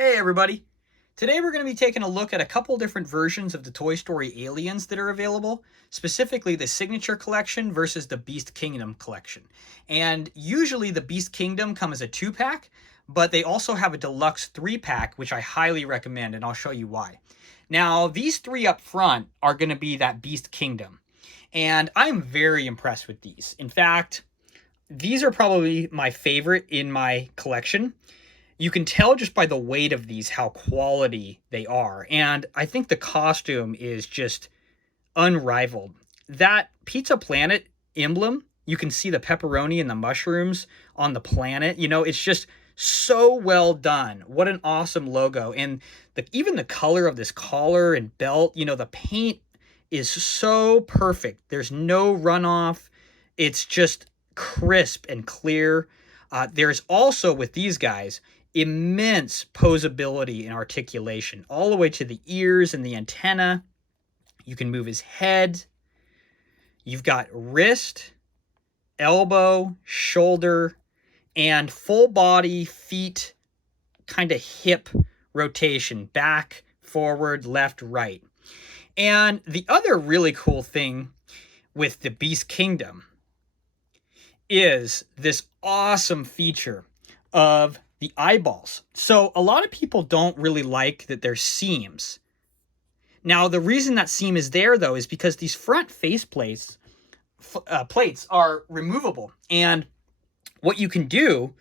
Hey everybody! Today we're going to be taking a look at a couple different versions of the Toy Story aliens that are available, specifically the Signature Collection versus the Beast Kingdom Collection. And usually the Beast Kingdom come as a 2-pack, but they also have a Deluxe 3-pack, which I highly recommend, and I'll show you why. Now, these three up front are going to be that Beast Kingdom, and I'm very impressed with these. In fact, these are probably my favorite in my collection. You can tell just by the weight of these how quality they are. And I think the costume is just unrivaled. That Pizza Planet emblem, you can see the pepperoni and the mushrooms on the planet. It's just so well done. What an awesome logo. And even the color of this collar and belt, the paint is so perfect. There's no runoff. It's just crisp and clear. There's also, with these guys, immense posability and articulation, all the way to the ears and the antenna. You can move his head. You've got wrist, elbow, shoulder, and full body, feet, kind of hip rotation, back, forward, left, right. And the other really cool thing with the Beast Kingdom is this awesome feature of the eyeballs. So a lot of people don't really like that there's seams. Now, the reason that seam is there, though, is because these front face plates are removable. And what you can do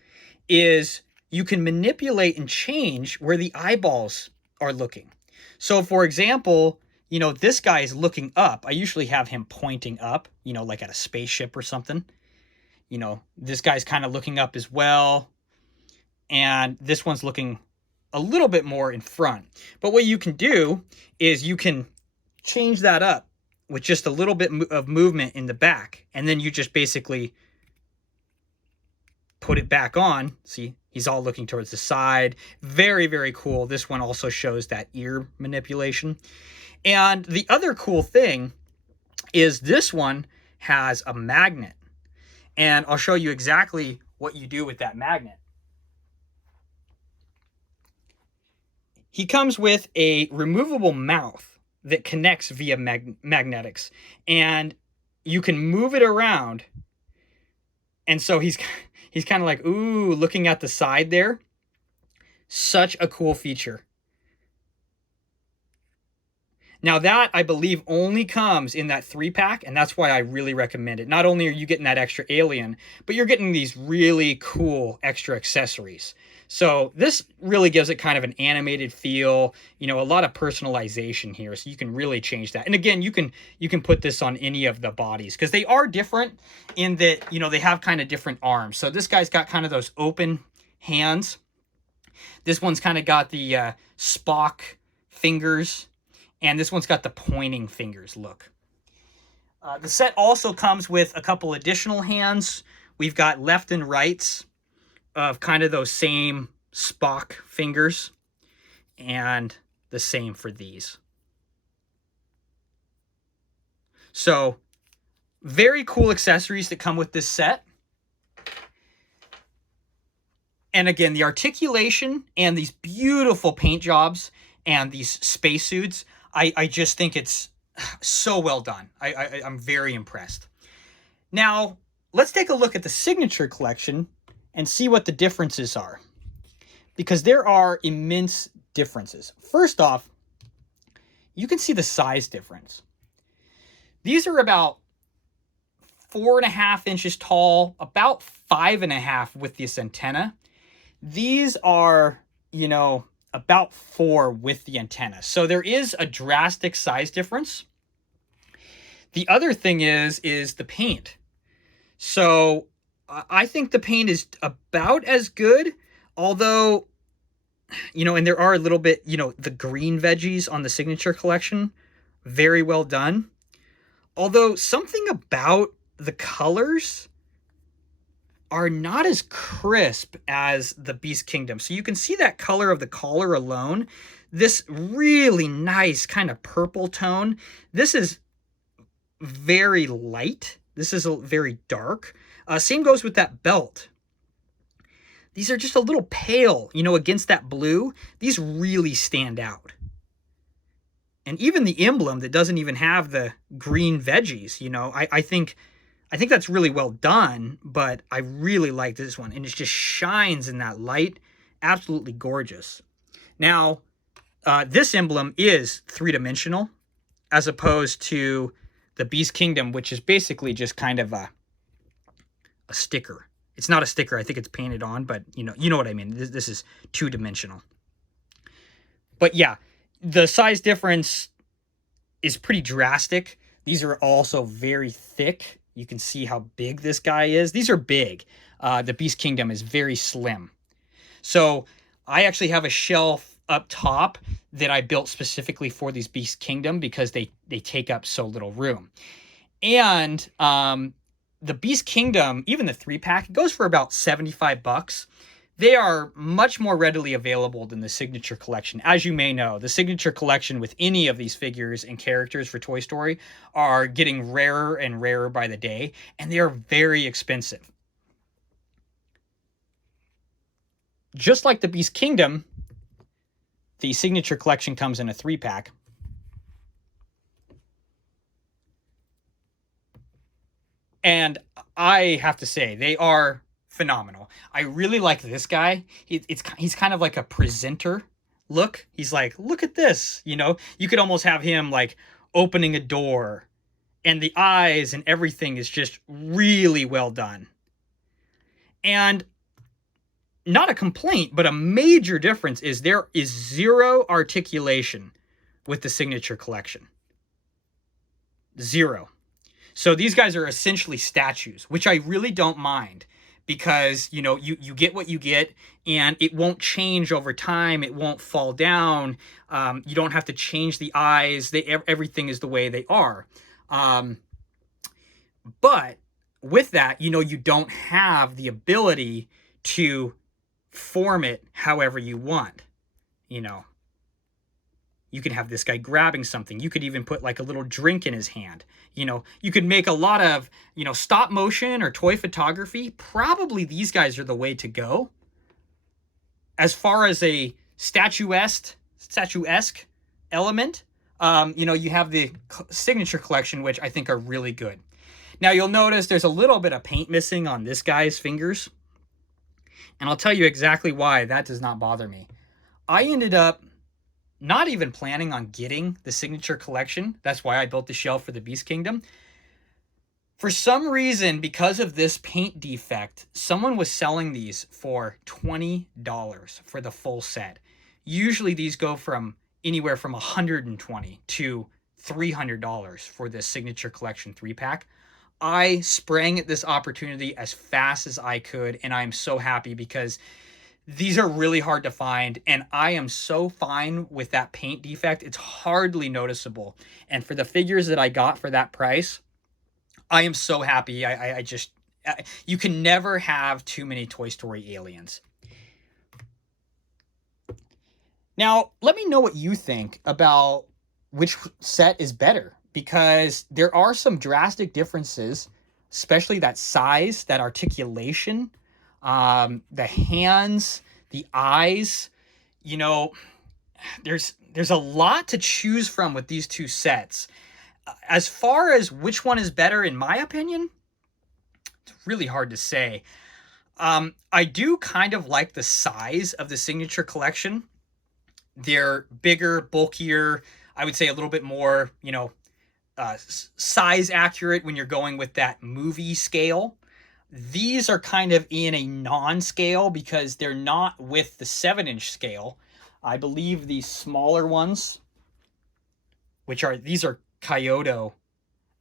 is you can manipulate and change where the eyeballs are looking. So, for example, this guy is looking up. I usually have him pointing up, like at a spaceship or something. This guy's kind of looking up as well. And this one's looking a little bit more in front. But what you can do is you can change that up with just a little bit of movement in the back. And then you just basically put it back on. See, he's all looking towards the side. Very, very cool. This one also shows that ear manipulation. And the other cool thing is this one has a magnet. And I'll show you exactly what you do with that magnet. He comes with a removable mouth that connects via magnetics, and you can move it around. And so he's kind of like, ooh, looking at the side there. Such a cool feature. Now that, I believe, only comes in that 3-pack, and that's why I really recommend it. Not only are you getting that extra alien, but you're getting these really cool extra accessories. So this really gives it kind of an animated feel, a lot of personalization here, so you can really change that. And again, you can put this on any of the bodies, because they are different in that, they have kind of different arms. So this guy's got kind of those open hands. This one's kind of got the Spock fingers. And this one's got the pointing fingers look. The set also comes with a couple additional hands. We've got left and rights of kind of those same Spock fingers. And the same for these. So, very cool accessories that come with this set. And again, the articulation and these beautiful paint jobs and these spacesuits, I just think it's so well done. I'm very impressed. Now, let's take a look at the Signature Collection and see what the differences are, because there are immense differences. First off, you can see the size difference. These are about 4.5 inches tall, about 5.5 with this antenna. These are, about 4 with the antenna. So there is a drastic size difference. The other thing is the paint. So I think the paint is about as good, although, and there are a little bit, the green veggies on the Signature Collection, very well done. Although something about the colors are not as crisp as the Beast Kingdom. So you can see that color of the collar alone. This really nice kind of purple tone. This is very light. This is very dark. Same goes with that belt. these are just a little pale, you know, against that blue. These really stand out. And even the emblem that doesn't even have the green veggies, you know, I think that's really well done, but I really like this one. And it just shines in that light. Absolutely gorgeous. Now, this emblem is three-dimensional as opposed to the Beast Kingdom, which is basically just kind of a sticker. It's not a sticker. I think it's painted on, but you know what I mean. This is two-dimensional. But yeah, the size difference is pretty drastic. These are also very thick. You can see how big this guy is. These are big. The Beast Kingdom is very slim. So I actually have a shelf up top that I built specifically for these Beast Kingdom because they take up so little room. And the Beast Kingdom, even the 3-pack, it goes for about $75. They are much more readily available than the Signature Collection. As you may know, the Signature Collection with any of these figures and characters for Toy Story are getting rarer and rarer by the day, and they are very expensive. Just like the Beast Kingdom, the Signature Collection comes in a 3-pack. And I have to say, they are phenomenal. I really like this guy. He's kind of like a presenter look. He's like, look at this. You know, you could almost have him like opening a door, and the eyes and everything is just really well done. And not a complaint, but a major difference is there is zero articulation with the Signature Collection. Zero. So these guys are essentially statues, which I really don't mind because, you know, you get what you get and it won't change over time. It won't fall down. You don't have to change the eyes. Everything is the way they are. But with that, you know, you don't have the ability to form it however you want. You know, you can have this guy grabbing something. You could even put like a little drink in his hand. You know, you could make a lot of, you know, stop motion or toy photography. Probably these guys are the way to go. As far as a statuesque element, you know, you have the Signature Collection, which I think are really good. Now you'll notice there's a little bit of paint missing on this guy's fingers. And I'll tell you exactly why that does not bother me. I ended up not even planning on getting the Signature Collection. That's why I built the shelf for the Beast Kingdom. For some reason, because of this paint defect, someone was selling these for $20 for the full set. Usually these go from anywhere from $120 to $300 for the Signature Collection 3-pack. I sprang at this opportunity as fast as I could, and I'm so happy because these are really hard to find, and I am so fine with that paint defect. It's hardly noticeable. And for the figures that I got for that price, I am so happy. I just, you can never have too many Toy Story aliens. Now, let me know what you think about which set is better, because there are some drastic differences, especially that size, that articulation, the hands, the eyes. You know, there's a lot to choose from with these two sets. As far as which one is better, in my opinion, it's really hard to say. I do kind of like the size of the Signature Collection. They're bigger, bulkier, I would say a little bit more, you know, size accurate when you're going with that movie scale. These are kind of in a non-scale because they're not with the 7-inch scale. I believe these smaller ones, these are Claaaawww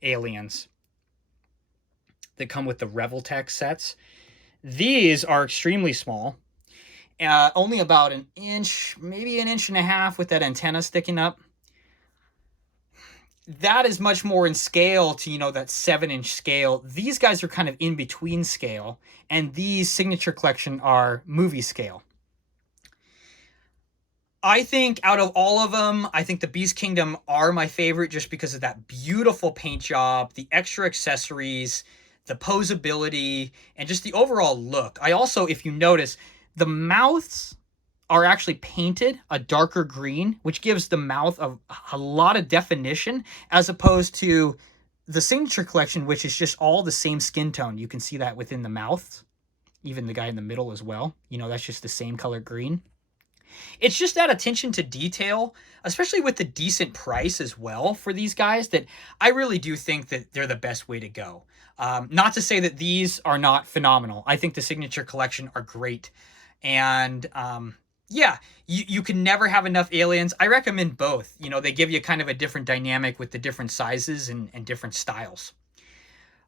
aliens that come with the Reveltech sets. These are extremely small, only about an inch, maybe an inch and a half with that antenna sticking up. That is much more in scale to, you know, that 7-inch scale. These guys are kind of in between scale, and these Signature Collection are movie scale. I think out of all of them, I think the Beast Kingdom are my favorite just because of that beautiful paint job, the extra accessories, the posability, and just the overall look. I also, if you notice, The mouths are actually painted a darker green, which gives the mouth a lot of definition, as opposed to the Signature Collection, which is just all the same skin tone. You can see that within the mouth, even the guy in the middle as well. You know, that's just the same color green. It's just that attention to detail, especially with the decent price as well for these guys, that I really do think that they're the best way to go. Not to say that these are not phenomenal. I think the Signature Collection are great. And yeah, you can never have enough aliens. I recommend both. You know, they give you kind of a different dynamic with the different sizes and different styles.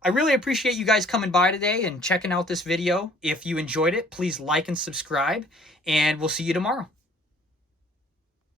I really appreciate you guys coming by today and checking out this video. If you enjoyed it, please like and subscribe, and we'll see you tomorrow.